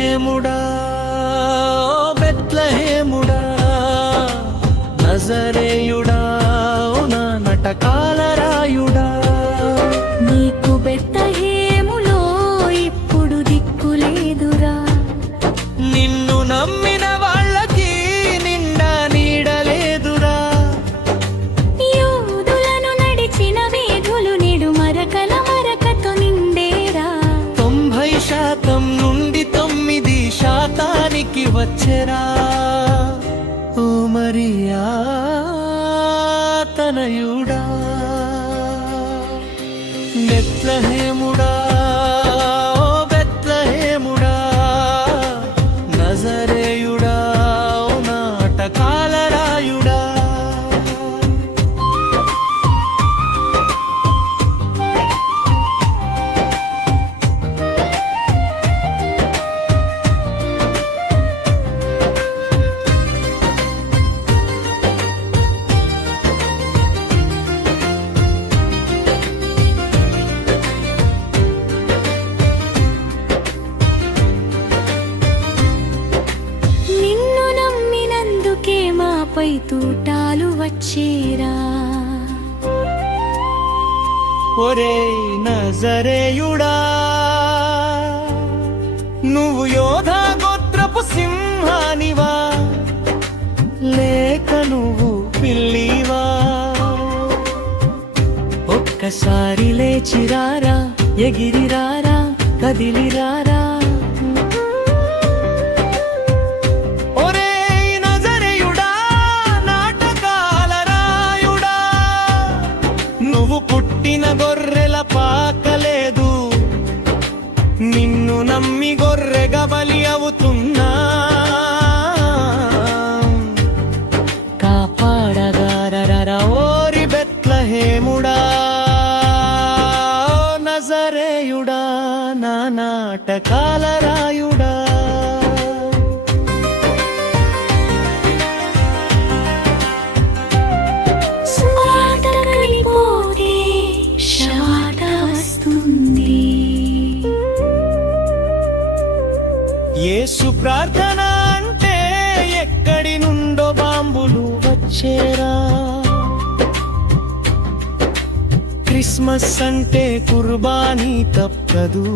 బెత్లెహేముడా బెత్లెహేముడా నజరేయుడా నా నటకాల రాయుడా నీకు బెత్లెహేములో ఇప్పుడు దిక్కులేదురా నిన్ను నమ్మిన వాళ్ళకి నిండా నీడలేదురా యూదులను నడిచిన వీధులు నేడు మరకతో నిండేరా 90% నుండి 9% వచ్చెరా ఓ మరియా తనయుడా బెత్లెహేముడా ఓ బెత్లెహేముడా నజరేయుడా ఓ నాటకాల రాయుడా పై తూటాలు వచ్చేరా ఒరే నజరేయుడా నువ్వు యోధా గోత్రపు సింహానివా లేక నువ్వు పిల్లివా ఒక్కసారి లేచిరారా ఎగిరిరారా కదిలిరారా పుట్టిన గొర్రెల పాకలేదు నిన్ను నమ్మి గొర్రెగా బలి అవుతున్నా కాపాడగారరా ఓరి బెత్లెహేముడా నజరేయుడా నా నాటకాల రాయుడా యేసు ప్రార్థన అంటే ఎక్కడి నుండో బాంబులు వచ్చేరా క్రిస్మస్ అంటే కుర్బానీ తప్పదు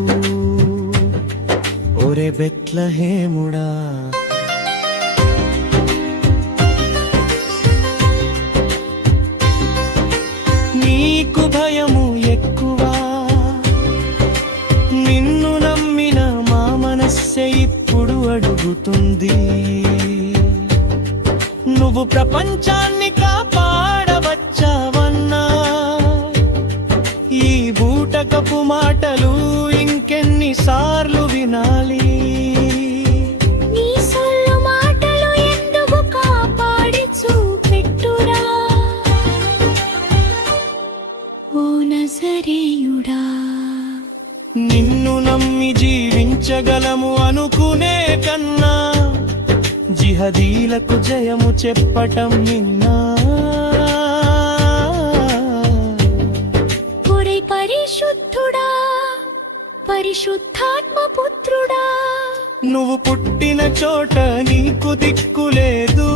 ఒరే బెత్లెహేముడా నీకు భయము ఎక్కువా నిన్ను నమ్మిన మా మనస్సే ఇప్పుడు అడుగుతుంది నువ్వు ప్రపంచాన్ని కాపాడవచ్చావన్నా ఈ బూటకపు మాటలు ఇంకెన్నిసార్లు వినాలి నీ సొల్లు మాటలు ఎందుకు కాపాడి చూపెట్టురా ఓ నజరేయుడా నిన్ను నమ్మి జీవించగలము అనుకునే కన్నా జిహదీలకు జయము చెప్పటం నిన్నా ఒరే పరిశుద్ధుడా పరిశుద్ధాత్మ పుత్రుడా నువ్వు పుట్టిన చోట నీకు దిక్కులేదు